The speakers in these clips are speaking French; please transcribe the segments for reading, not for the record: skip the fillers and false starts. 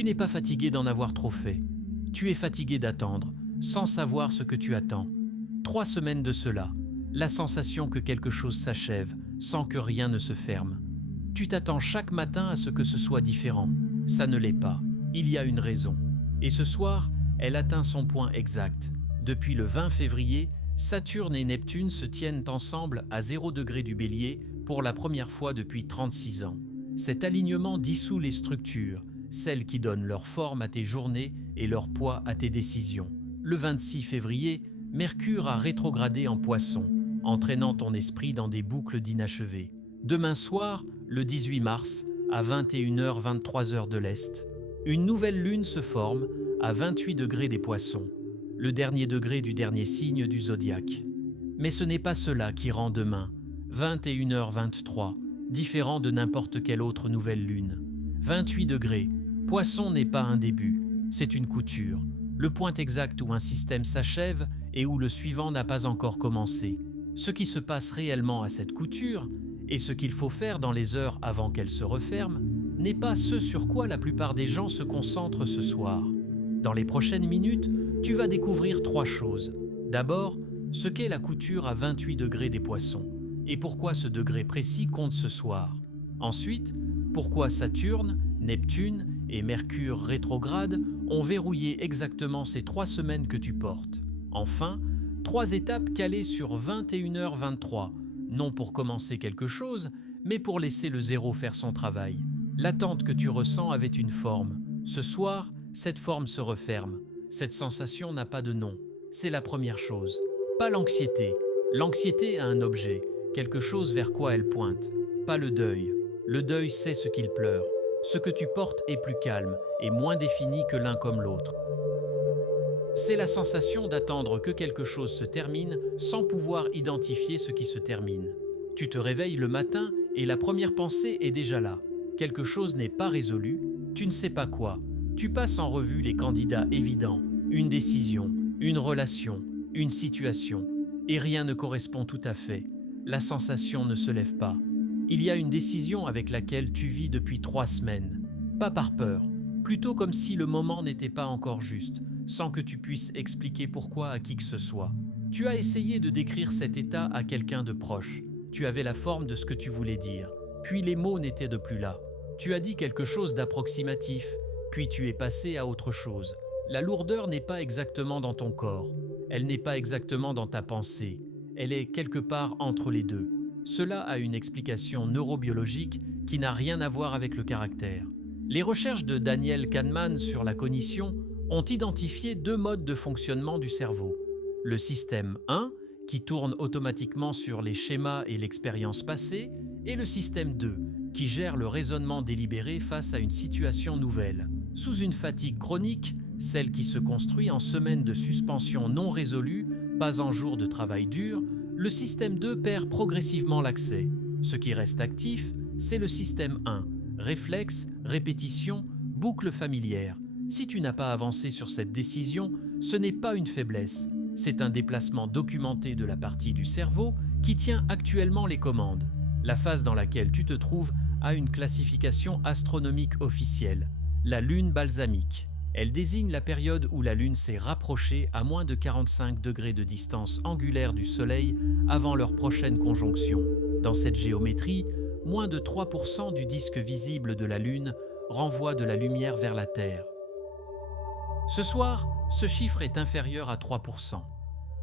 Tu n'es pas fatigué d'en avoir trop fait. Tu es fatigué d'attendre, sans savoir ce que tu attends. 3 semaines de cela, la sensation que quelque chose s'achève, sans que rien ne se ferme. Tu t'attends chaque matin à ce que ce soit différent. Ça ne l'est pas. Il y a une raison. Et ce soir, elle atteint son point exact. Depuis le 20 février, Saturne et Neptune se tiennent ensemble à 0 degré du Bélier pour la première fois depuis 36 ans. Cet alignement dissout les structures, celles qui donnent leur forme à tes journées et leur poids à tes décisions. Le 26 février, Mercure a rétrogradé en Poisson, entraînant ton esprit dans des boucles d'inachevé. Demain soir, le 18 mars, à 21h 23h de l'Est, une nouvelle lune se forme à 28 degrés des Poissons, le dernier degré du dernier signe du zodiaque. Mais ce n'est pas cela qui rend demain, 21h 23, différent de n'importe quelle autre nouvelle lune. 28 degrés, Poisson n'est pas un début, c'est une couture, le point exact où un système s'achève et où le suivant n'a pas encore commencé. Ce qui se passe réellement à cette couture, et ce qu'il faut faire dans les heures avant qu'elle se referme, n'est pas ce sur quoi la plupart des gens se concentrent ce soir. Dans les prochaines minutes, tu vas découvrir 3 choses. D'abord, ce qu'est la couture à 28 degrés des Poissons, et pourquoi ce degré précis compte ce soir. Ensuite, pourquoi Saturne, Neptune et Mercure rétrograde ont verrouillé exactement ces 3 semaines que tu portes. Enfin, 3 étapes calées sur 21h 23, non pour commencer quelque chose, mais pour laisser le zéro faire son travail. L'attente que tu ressens avait une forme. Ce soir, cette forme se referme. Cette sensation n'a pas de nom. C'est la première chose. Pas l'anxiété. L'anxiété a un objet, quelque chose vers quoi elle pointe. Pas le deuil. Le deuil sait ce qu'il pleure. Ce que tu portes est plus calme et moins défini que l'un comme l'autre. C'est la sensation d'attendre que quelque chose se termine sans pouvoir identifier ce qui se termine. Tu te réveilles le matin et la première pensée est déjà là. Quelque chose n'est pas résolu, tu ne sais pas quoi. Tu passes en revue les candidats évidents, une décision, une relation, une situation, et rien ne correspond tout à fait. La sensation ne se lève pas. Il y a une décision avec laquelle tu vis depuis 3 semaines. Pas par peur, plutôt comme si le moment n'était pas encore juste, sans que tu puisses expliquer pourquoi à qui que ce soit. Tu as essayé de décrire cet état à quelqu'un de proche. Tu avais la forme de ce que tu voulais dire, puis les mots n'étaient de plus là. Tu as dit quelque chose d'approximatif, puis tu es passé à autre chose. La lourdeur n'est pas exactement dans ton corps, elle n'est pas exactement dans ta pensée, elle est quelque part entre les deux. Cela a une explication neurobiologique qui n'a rien à voir avec le caractère. Les recherches de Daniel Kahneman sur la cognition ont identifié 2 modes de fonctionnement du cerveau. Le système 1, qui tourne automatiquement sur les schémas et l'expérience passée, et le système 2, qui gère le raisonnement délibéré face à une situation nouvelle. Sous une fatigue chronique, celle qui se construit en semaines de suspension non résolue, pas en jours de travail dur, le système 2 perd progressivement l'accès. Ce qui reste actif, c'est le système 1, réflexe, répétition, boucle familière. Si tu n'as pas avancé sur cette décision, ce n'est pas une faiblesse. C'est un déplacement documenté de la partie du cerveau qui tient actuellement les commandes. La phase dans laquelle tu te trouves a une classification astronomique officielle, la lune balsamique. Elle désigne la période où la lune s'est rapprochée à moins de 45 degrés de distance angulaire du Soleil avant leur prochaine conjonction. Dans cette géométrie, moins de 3% du disque visible de la lune renvoie de la lumière vers la Terre. Ce soir, ce chiffre est inférieur à 3%.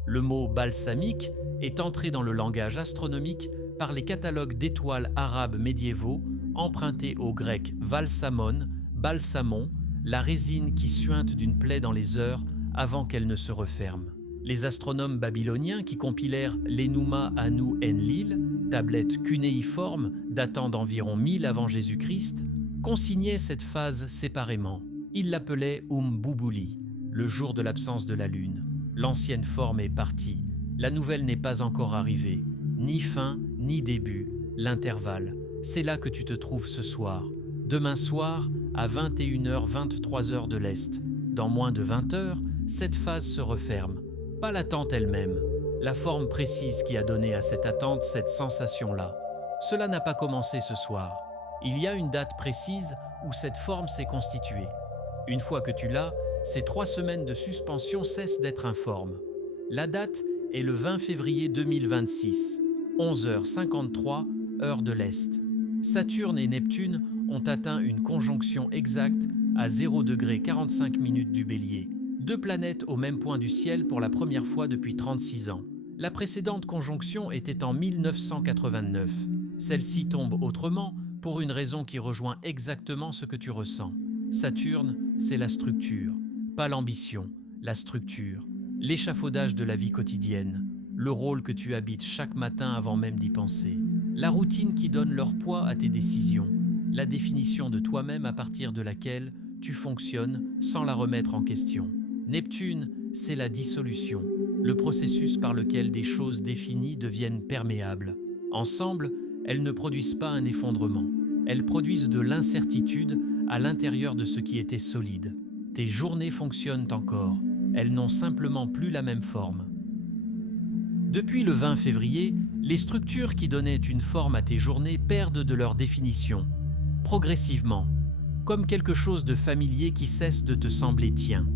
Le mot balsamique est entré dans le langage astronomique par les catalogues d'étoiles arabes médiévaux empruntés au grec valsamon, balsamon, la résine qui suinte d'une plaie dans les heures avant qu'elle ne se referme. Les astronomes babyloniens qui compilèrent l'Enuma Anu Enlil, tablette cunéiforme datant d'environ 1000 avant Jésus-Christ, consignaient cette phase séparément. Ils l'appelaient Boubouli, le jour de l'absence de la lune. L'ancienne forme est partie, la nouvelle n'est pas encore arrivée. Ni fin, ni début, l'intervalle. C'est là que tu te trouves ce soir. Demain soir, à 21h 23h de l'Est. Dans moins de 20 heures, cette phase se referme. Pas l'attente elle-même, la forme précise qui a donné à cette attente cette sensation-là. Cela n'a pas commencé ce soir. Il y a une date précise où cette forme s'est constituée. Une fois que tu l'as, ces 3 semaines de suspension cessent d'être informes. La date est le 20 février 2026, 11h53, heure de l'Est. Saturne et Neptune ont atteint une conjonction exacte à 0°45' du Bélier. 2 planètes au même point du ciel pour la première fois depuis 36 ans. La précédente conjonction était en 1989. Celle-ci tombe autrement pour une raison qui rejoint exactement ce que tu ressens. Saturne, c'est la structure, pas l'ambition, la structure, l'échafaudage de la vie quotidienne, le rôle que tu habites chaque matin avant même d'y penser, la routine qui donne leur poids à tes décisions, la définition de toi-même à partir de laquelle tu fonctionnes sans la remettre en question. Neptune, c'est la dissolution, le processus par lequel des choses définies deviennent perméables. Ensemble, elles ne produisent pas un effondrement, elles produisent de l'incertitude à l'intérieur de ce qui était solide. Tes journées fonctionnent encore, elles n'ont simplement plus la même forme. Depuis le 20 février, les structures qui donnaient une forme à tes journées perdent de leur définition, progressivement, comme quelque chose de familier qui cesse de te sembler tien.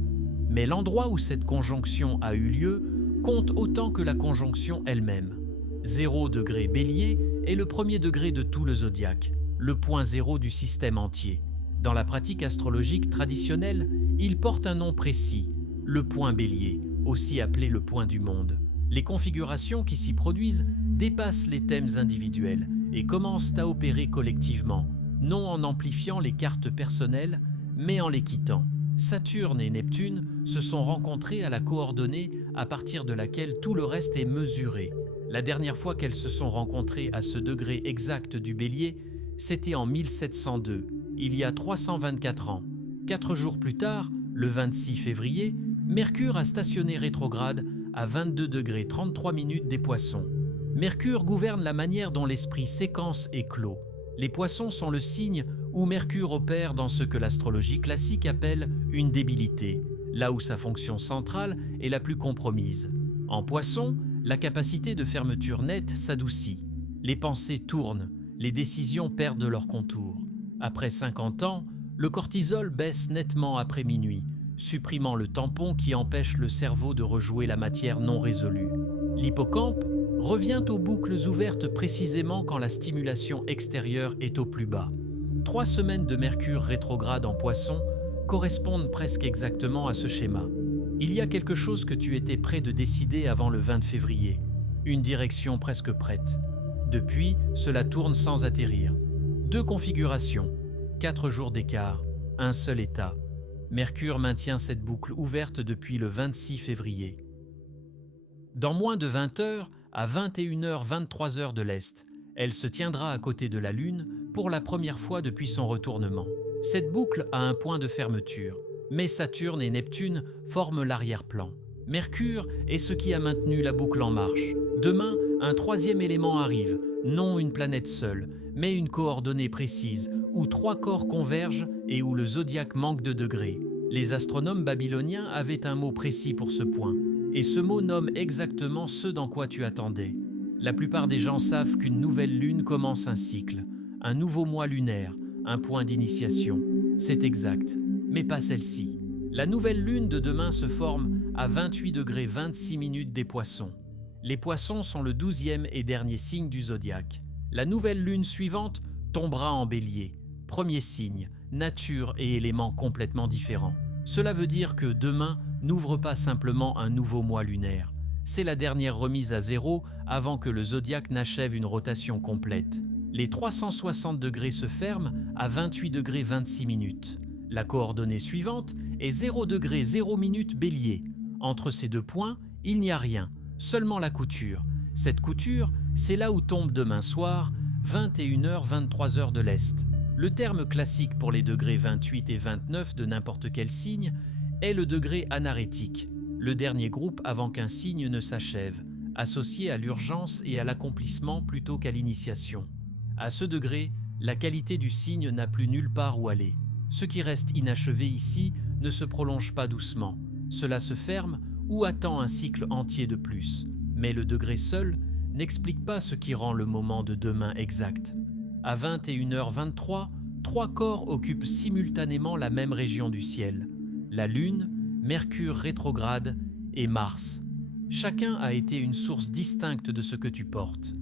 Mais l'endroit où cette conjonction a eu lieu compte autant que la conjonction elle-même. 0° Bélier est le premier degré de tout le zodiaque, le point zéro du système entier. Dans la pratique astrologique traditionnelle, il porte un nom précis, le point Bélier, aussi appelé le point du monde. Les configurations qui s'y produisent dépassent les thèmes individuels et commencent à opérer collectivement, non en amplifiant les cartes personnelles, mais en les quittant. Saturne et Neptune se sont rencontrés à la coordonnée à partir de laquelle tout le reste est mesuré. La dernière fois qu'elles se sont rencontrées à ce degré exact du Bélier, c'était en 1702, il y a 324 ans. 4 jours plus tard, le 26 février, Mercure a stationné rétrograde à 22°33' des Poissons. Mercure gouverne la manière dont l'esprit séquence et clôt. Les Poissons sont le signe où Mercure opère dans ce que l'astrologie classique appelle une débilité, là où sa fonction centrale est la plus compromise. En Poissons, la capacité de fermeture nette s'adoucit. Les pensées tournent, les décisions perdent leur contour. Après 50 ans, le cortisol baisse nettement après minuit, supprimant le tampon qui empêche le cerveau de rejouer la matière non résolue. L'hippocampe revient aux boucles ouvertes précisément quand la stimulation extérieure est au plus bas. 3 semaines de Mercure rétrograde en Poissons correspondent presque exactement à ce schéma. Il y a quelque chose que tu étais prêt de décider avant le 20 février, une direction presque prête. Depuis, cela tourne sans atterrir. 2 configurations, 4 jours d'écart, un seul état. Mercure maintient cette boucle ouverte depuis le 26 février. Dans moins de 20 heures, à 21h23 de l'Est, elle se tiendra à côté de la Lune pour la première fois depuis son retournement. Cette boucle a un point de fermeture, mais Saturne et Neptune forment l'arrière-plan. Mercure est ce qui a maintenu la boucle en marche. Demain, un 3e élément arrive, non une planète seule, mais une coordonnée précise, où 3 corps convergent et où le zodiaque manque de degrés. Les astronomes babyloniens avaient un mot précis pour ce point, et ce mot nomme exactement ce dans quoi tu attendais. La plupart des gens savent qu'une nouvelle lune commence un cycle, un nouveau mois lunaire, un point d'initiation. C'est exact, mais pas celle-ci. La nouvelle lune de demain se forme à 28°26' des Poissons. Les Poissons sont le 12e et dernier signe du zodiaque. La nouvelle lune suivante tombera en Bélier. Premier signe, nature et éléments complètement différents. Cela veut dire que demain n'ouvre pas simplement un nouveau mois lunaire. C'est la dernière remise à zéro avant que le zodiaque n'achève une rotation complète. Les 360 degrés se ferment à 28°26'. La coordonnée suivante est 0°0' Bélier. Entre ces 2 points, il n'y a rien, seulement la couture. Cette couture, c'est là où tombe demain soir, 21h23 de l'Est. Le terme classique pour les degrés 28 et 29 de n'importe quel signe est le degré anarétique, le dernier groupe avant qu'un signe ne s'achève, associé à l'urgence et à l'accomplissement plutôt qu'à l'initiation. À ce degré, la qualité du signe n'a plus nulle part où aller. Ce qui reste inachevé ici ne se prolonge pas doucement. Cela se ferme ou attend un cycle entier de plus. Mais le degré seul n'explique pas ce qui rend le moment de demain exact. À 21h23, 3 corps occupent simultanément la même région du ciel, la Lune, Mercure rétrograde et Mars. Chacun a été une source distincte de ce que tu portes.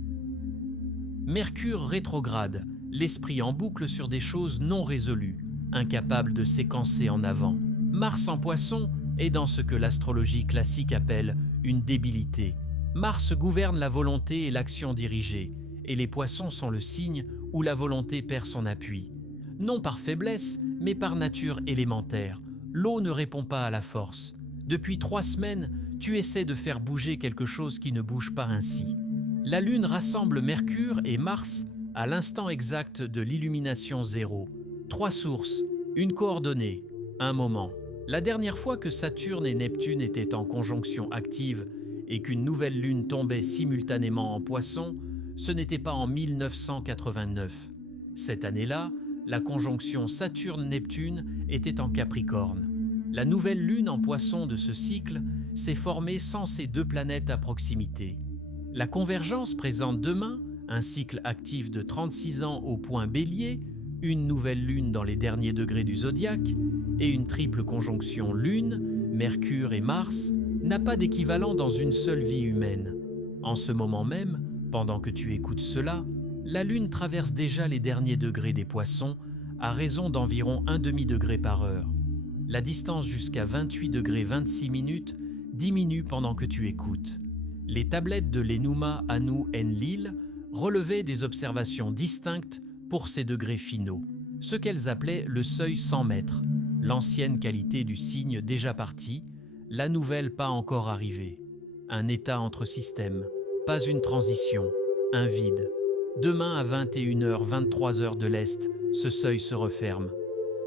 Mercure rétrograde, l'esprit en boucle sur des choses non résolues, incapable de séquencer en avant. Mars en Poisson est dans ce que l'astrologie classique appelle une débilité. Mars gouverne la volonté et l'action dirigée, et les Poissons sont le signe où la volonté perd son appui. Non par faiblesse, mais par nature élémentaire. L'eau ne répond pas à la force. Depuis 3 semaines, tu essaies de faire bouger quelque chose qui ne bouge pas ainsi. La Lune rassemble Mercure et Mars à l'instant exact de l'illumination zéro. 3 sources, une coordonnée, un moment. La dernière fois que Saturne et Neptune étaient en conjonction active et qu'une nouvelle Lune tombait simultanément en Poisson, ce n'était pas en 1989. Cette année-là, la conjonction Saturne-Neptune était en Capricorne. La nouvelle Lune en Poisson de ce cycle s'est formée sans ces 2 planètes à proximité. La convergence présente demain un cycle actif de 36 ans au point Bélier, une nouvelle Lune dans les derniers degrés du zodiaque et une triple conjonction Lune, Mercure et Mars n'a pas d'équivalent dans une seule vie humaine. En ce moment même, pendant que tu écoutes cela, la Lune traverse déjà les derniers degrés des Poissons à raison d'environ 1/2 degré par heure. La distance jusqu'à 28 degrés 26 minutes diminue pendant que tu écoutes. Les tablettes de l'Enuma Anu Enlil relevaient des observations distinctes pour ces degrés finaux, ce qu'elles appelaient le seuil 100 mètres, l'ancienne qualité du signe déjà parti, la nouvelle pas encore arrivée. Un état entre systèmes, pas une transition, un vide. Demain à 21h, 23h de l'Est, ce seuil se referme.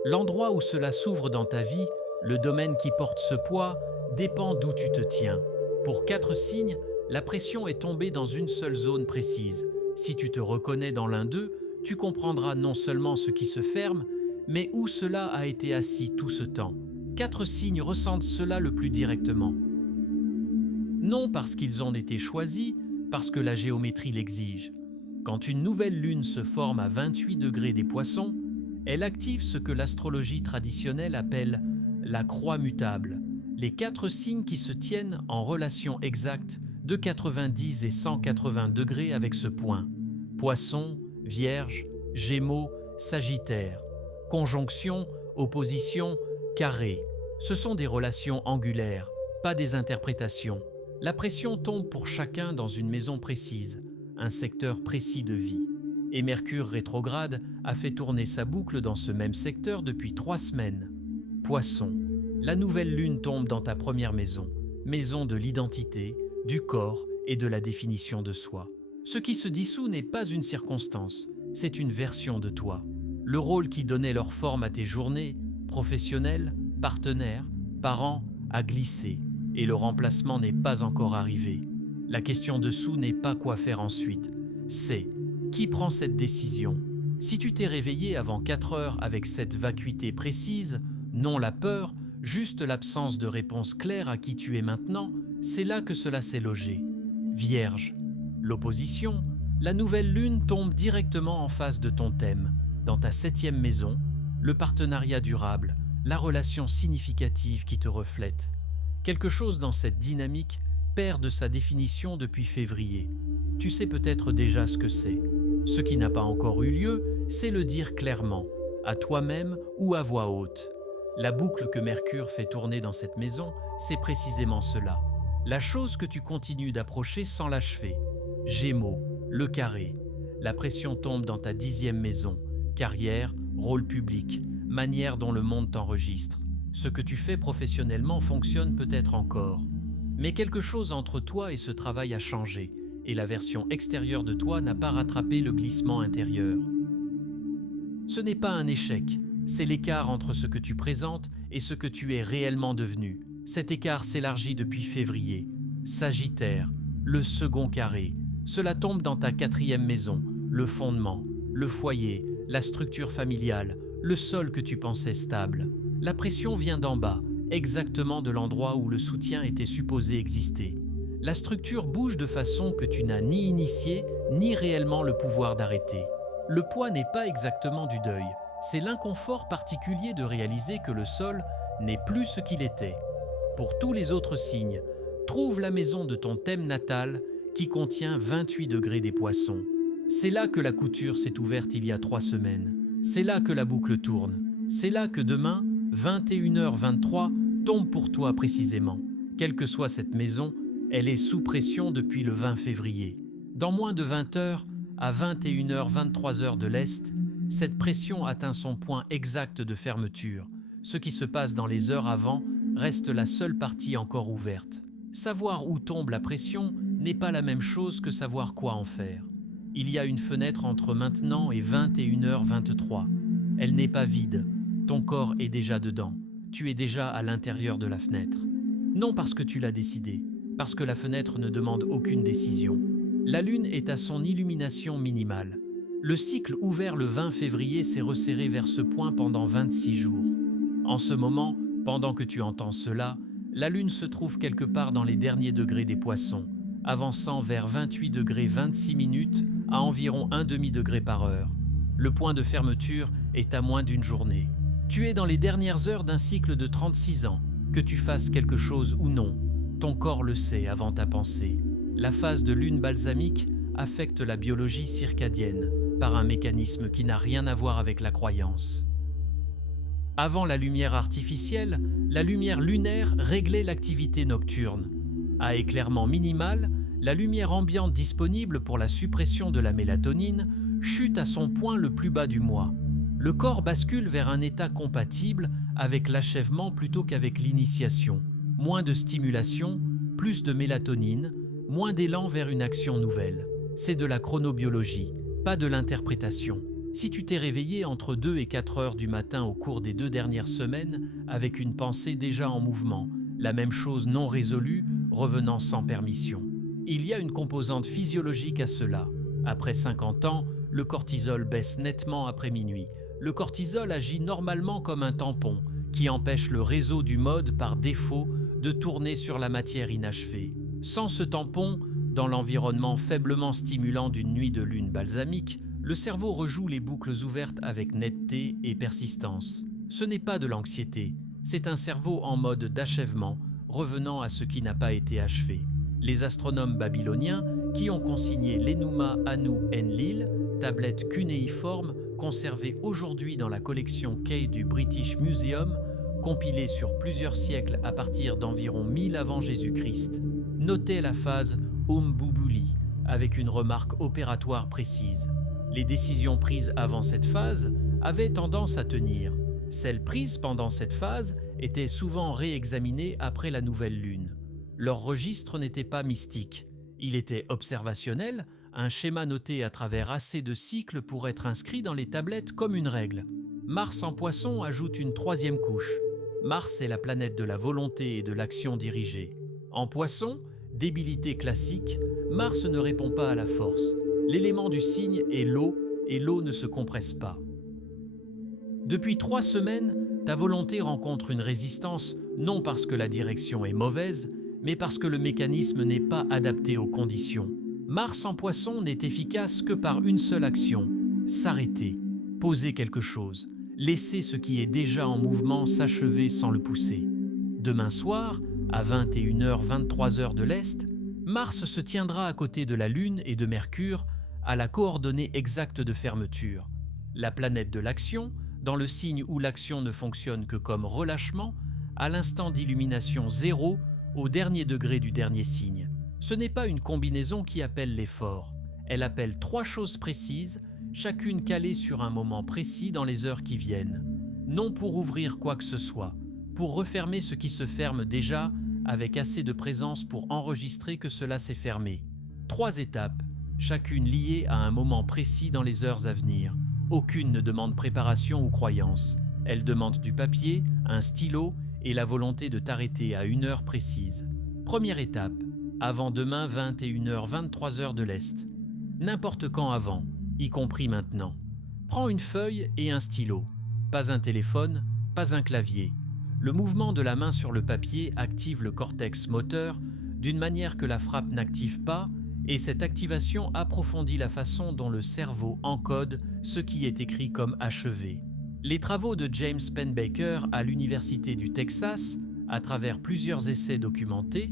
L'endroit où cela s'ouvre dans ta vie, le domaine qui porte ce poids, dépend d'où tu te tiens. Pour 4 signes, la pression est tombée dans une seule zone précise. Si tu te reconnais dans l'un d'eux, tu comprendras non seulement ce qui se ferme, mais où cela a été assis tout ce temps. 4 signes ressentent cela le plus directement. Non parce qu'ils ont été choisis, parce que la géométrie l'exige. Quand une nouvelle lune se forme à 28 degrés des Poissons, elle active ce que l'astrologie traditionnelle appelle la croix mutable, les 4 signes qui se tiennent en relation exacte de 90 et 180 degrés avec ce point. Poisson, Vierge, Gémeaux, Sagittaire. Conjonction, opposition, carré. Ce sont des relations angulaires, pas des interprétations. La pression tombe pour chacun dans une maison précise, un secteur précis de vie. Et Mercure rétrograde a fait tourner sa boucle dans ce même secteur depuis 3 semaines. Poisson, la nouvelle lune tombe dans ta première maison, maison de l'identité, du corps et de la définition de soi. Ce qui se dissout n'est pas une circonstance, c'est une version de toi. Le rôle qui donnait leur forme à tes journées, professionnels, partenaires, parents, a glissé et le remplacement n'est pas encore arrivé. La question dessous n'est pas quoi faire ensuite, c'est qui prend cette décision. Si tu t'es réveillé avant 4 heures avec cette vacuité précise, non la peur, juste l'absence de réponse claire à qui tu es maintenant, c'est là que cela s'est logé. Vierge, l'opposition, la nouvelle lune tombe directement en face de ton thème, dans ta 7e maison, le partenariat durable, la relation significative qui te reflète. Quelque chose dans cette dynamique perd de sa définition depuis février. Tu sais peut-être déjà ce que c'est. Ce qui n'a pas encore eu lieu, c'est le dire clairement, à toi-même ou à voix haute. La boucle que Mercure fait tourner dans cette maison, c'est précisément cela. La chose que tu continues d'approcher sans l'achever. Gémeaux, le carré. La pression tombe dans ta 10e maison. Carrière, rôle public, manière dont le monde t'enregistre. Ce que tu fais professionnellement fonctionne peut-être encore. Mais quelque chose entre toi et ce travail a changé, et la version extérieure de toi n'a pas rattrapé le glissement intérieur. Ce n'est pas un échec, c'est l'écart entre ce que tu présentes et ce que tu es réellement devenu. Cet écart s'élargit depuis février. Sagittaire, le second carré. Cela tombe dans ta 4e maison, le fondement, le foyer, la structure familiale, le sol que tu pensais stable. La pression vient d'en bas, exactement de l'endroit où le soutien était supposé exister. La structure bouge de façon que tu n'as ni initié, ni réellement le pouvoir d'arrêter. Le poids n'est pas exactement du deuil, c'est l'inconfort particulier de réaliser que le sol n'est plus ce qu'il était. Pour tous les autres signes, trouve la maison de ton thème natal qui contient 28 degrés des Poissons. C'est là que la couture s'est ouverte il y a 3 semaines. C'est là que la boucle tourne. C'est là que demain, 21h23, tombe pour toi précisément. Quelle que soit cette maison, elle est sous pression depuis le 20 février. Dans moins de 20 heures, à 21h, 23h de l'Est, cette pression atteint son point exact de fermeture. Ce qui se passe dans les heures avant reste la seule partie encore ouverte. Savoir où tombe la pression n'est pas la même chose que savoir quoi en faire. Il y a une fenêtre entre maintenant et 21h23. Elle n'est pas vide. Ton corps est déjà dedans. Tu es déjà à l'intérieur de la fenêtre. Non parce que tu l'as décidé, parce que la fenêtre ne demande aucune décision. La Lune est à son illumination minimale. Le cycle ouvert le 20 février s'est resserré vers ce point pendant 26 jours. En ce moment, pendant que tu entends cela, la Lune se trouve quelque part dans les derniers degrés des Poissons, avançant vers 28 degrés 26 minutes à environ 1 demi-degré par heure. Le point de fermeture est à moins d'une journée. Tu es dans les dernières heures d'un cycle de 36 ans. Que tu fasses quelque chose ou non, ton corps le sait avant ta pensée. La phase de lune balsamique affecte la biologie circadienne par un mécanisme qui n'a rien à voir avec la croyance. Avant la lumière artificielle, la lumière lunaire réglait l'activité nocturne. À éclairement minimal, la lumière ambiante disponible pour la suppression de la mélatonine chute à son point le plus bas du mois. Le corps bascule vers un état compatible avec l'achèvement plutôt qu'avec l'initiation. Moins de stimulation, plus de mélatonine, moins d'élan vers une action nouvelle. C'est de la chronobiologie, pas de l'interprétation. Si tu t'es réveillé entre 2 et 4 heures du matin au cours des 2 dernières semaines avec une pensée déjà en mouvement, la même chose non résolue, revenant sans permission. Il y a une composante physiologique à cela. Après 50 ans, le cortisol baisse nettement après minuit. Le cortisol agit normalement comme un tampon qui empêche le réseau du mode par défaut de tourner sur la matière inachevée. Sans ce tampon, dans l'environnement faiblement stimulant d'une nuit de lune balsamique, le cerveau rejoue les boucles ouvertes avec netteté et persistance. Ce n'est pas de l'anxiété, c'est un cerveau en mode d'achèvement, revenant à ce qui n'a pas été achevé. Les astronomes babyloniens, qui ont consigné l'Enuma Anu Enlil, tablette cunéiforme conservée aujourd'hui dans la collection Kay du British Museum, compilée sur plusieurs siècles à partir d'environ 1000 avant Jésus-Christ, notaient la phase Umbubuli avec une remarque opératoire précise. Les décisions prises avant cette phase avaient tendance à tenir. Celles prises pendant cette phase étaient souvent réexaminées après la nouvelle lune. Leur registre n'était pas mystique. Il était observationnel, un schéma noté à travers assez de cycles pour être inscrit dans les tablettes comme une règle. Mars en Poisson ajoute une 3e couche. Mars est la planète de la volonté et de l'action dirigée. En Poisson, débilité classique, Mars ne répond pas à la force. L'élément du signe est l'eau et l'eau ne se compresse pas. Depuis 3 semaines, ta volonté rencontre une résistance non parce que la direction est mauvaise, mais parce que le mécanisme n'est pas adapté aux conditions. Mars en Poisson n'est efficace que par une seule action, s'arrêter, poser quelque chose, laisser ce qui est déjà en mouvement s'achever sans le pousser. Demain soir, à 21h, 23h de l'Est, Mars se tiendra à côté de la Lune et de Mercure à la coordonnée exacte de fermeture. La planète de l'action, dans le signe où l'action ne fonctionne que comme relâchement, à l'instant d'illumination 0 au dernier degré du dernier signe. Ce n'est pas une combinaison qui appelle l'effort. Elle appelle 3 choses précises, chacune calée sur un moment précis dans les heures qui viennent. Non pour ouvrir quoi que ce soit, pour refermer ce qui se ferme déjà avec assez de présence pour enregistrer que cela s'est fermé. 3 étapes, chacune liée à un moment précis dans les heures à venir. Aucune ne demande préparation ou croyance. Elle demande du papier, un stylo et la volonté de t'arrêter à une heure précise. Première étape, avant demain 21h, 23h de l'Est. N'importe quand avant, y compris maintenant. Prends une feuille et un stylo. Pas un téléphone, pas un clavier. Le mouvement de la main sur le papier active le cortex moteur d'une manière que la frappe n'active pas, et cette activation approfondit la façon dont le cerveau encode ce qui est écrit comme achevé. Les travaux de James Pennebaker à l'Université du Texas, à travers plusieurs essais documentés,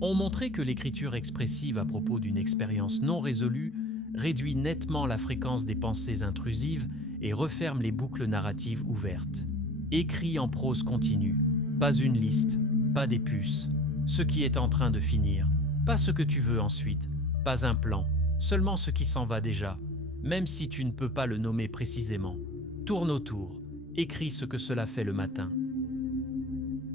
ont montré que l'écriture expressive à propos d'une expérience non résolue réduit nettement la fréquence des pensées intrusives et referme les boucles narratives ouvertes. Écris en prose continue, pas une liste, pas des puces, ce qui est en train de finir, pas ce que tu veux ensuite, pas un plan, seulement ce qui s'en va déjà, même si tu ne peux pas le nommer précisément. Tourne autour, écris ce que cela fait le matin.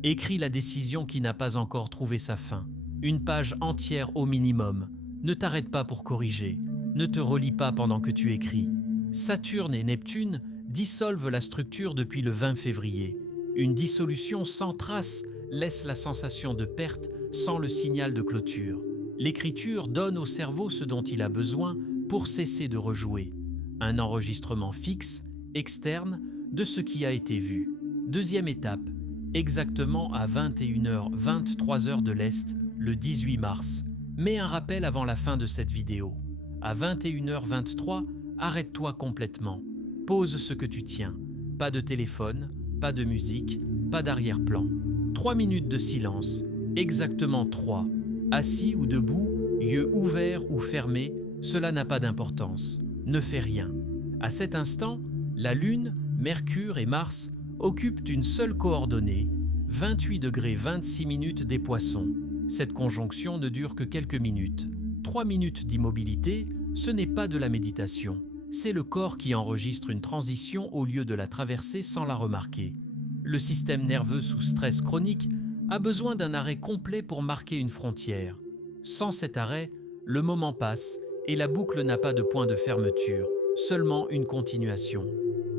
Écris la décision qui n'a pas encore trouvé sa fin, une page entière au minimum. Ne t'arrête pas pour corriger, ne te relis pas pendant que tu écris. Saturne et Neptune dissolvent la structure depuis le 20 février. Une dissolution sans trace laisse la sensation de perte sans le signal de clôture. L'écriture donne au cerveau ce dont il a besoin pour cesser de rejouer. Un enregistrement fixe, externe, de ce qui a été vu. Deuxième étape, exactement à 21h, 23h de l'Est, le 18 mars. Mets un rappel avant la fin de cette vidéo. À 21h23, arrête-toi complètement. Pose ce que tu tiens. Pas de téléphone, pas de musique, pas d'arrière-plan. 3 minutes de silence, exactement 3. Assis ou debout, yeux ouverts ou fermés, cela n'a pas d'importance. Ne fais rien. À cet instant, la Lune, Mercure et Mars occupent une seule coordonnée, 28 degrés 26 minutes des Poissons. Cette conjonction ne dure que quelques minutes. 3 minutes d'immobilité, ce n'est pas de la méditation. C'est le corps qui enregistre une transition au lieu de la traverser sans la remarquer. Le système nerveux sous stress chronique a besoin d'un arrêt complet pour marquer une frontière. Sans cet arrêt, le moment passe et la boucle n'a pas de point de fermeture, seulement une continuation.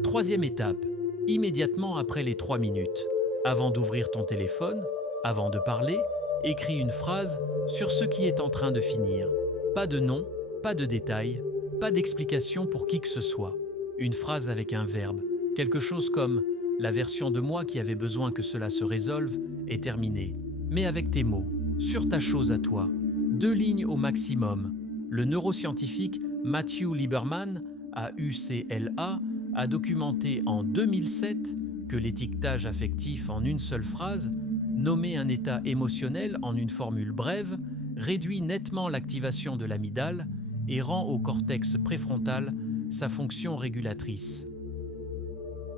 Troisième étape, immédiatement après les 3 minutes. Avant d'ouvrir ton téléphone, avant de parler, écris une phrase sur ce qui est en train de finir. Pas de nom, pas de détails, pas d'explication pour qui que ce soit. Une phrase avec un verbe, quelque chose comme « la version de moi qui avait besoin que cela se résolve est terminée », mais avec tes mots, sur ta chose à toi. 2 lignes au maximum. Le neuroscientifique Matthew Lieberman, à UCLA, a documenté en 2007 que l'étiquetage affectif en une seule phrase, nommer un état émotionnel en une formule brève, réduit nettement l'activation de l'amygdale et rend au cortex préfrontal sa fonction régulatrice.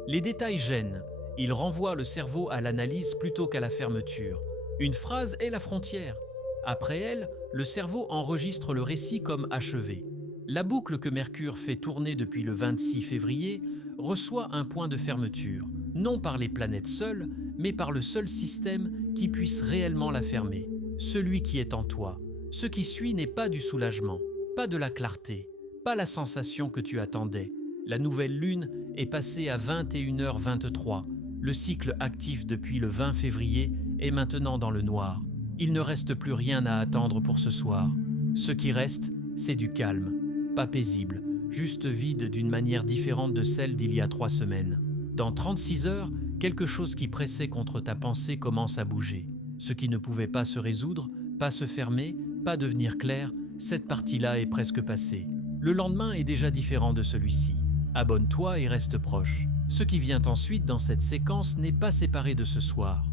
Les détails gênent, ils renvoient le cerveau à l'analyse plutôt qu'à la fermeture. Une phrase est la frontière. Après elle, le cerveau enregistre le récit comme achevé. La boucle que Mercure fait tourner depuis le 26 février reçoit un point de fermeture, non par les planètes seules, mais par le seul système qui puisse réellement la fermer, celui qui est en toi. Ce qui suit n'est pas du soulagement, pas de la clarté, pas la sensation que tu attendais. La nouvelle lune est passée à 21h23. Le cycle actif depuis le 20 février est maintenant dans le noir. Il ne reste plus rien à attendre pour ce soir. Ce qui reste, c'est du calme. Pas paisible, juste vide d'une manière différente de celle d'il y a 3 semaines. Dans 36 heures, quelque chose qui pressait contre ta pensée commence à bouger. Ce qui ne pouvait pas se résoudre, pas se fermer, pas devenir clair, cette partie-là est presque passée. Le lendemain est déjà différent de celui-ci. Abonne-toi et reste proche. Ce qui vient ensuite dans cette séquence n'est pas séparé de ce soir.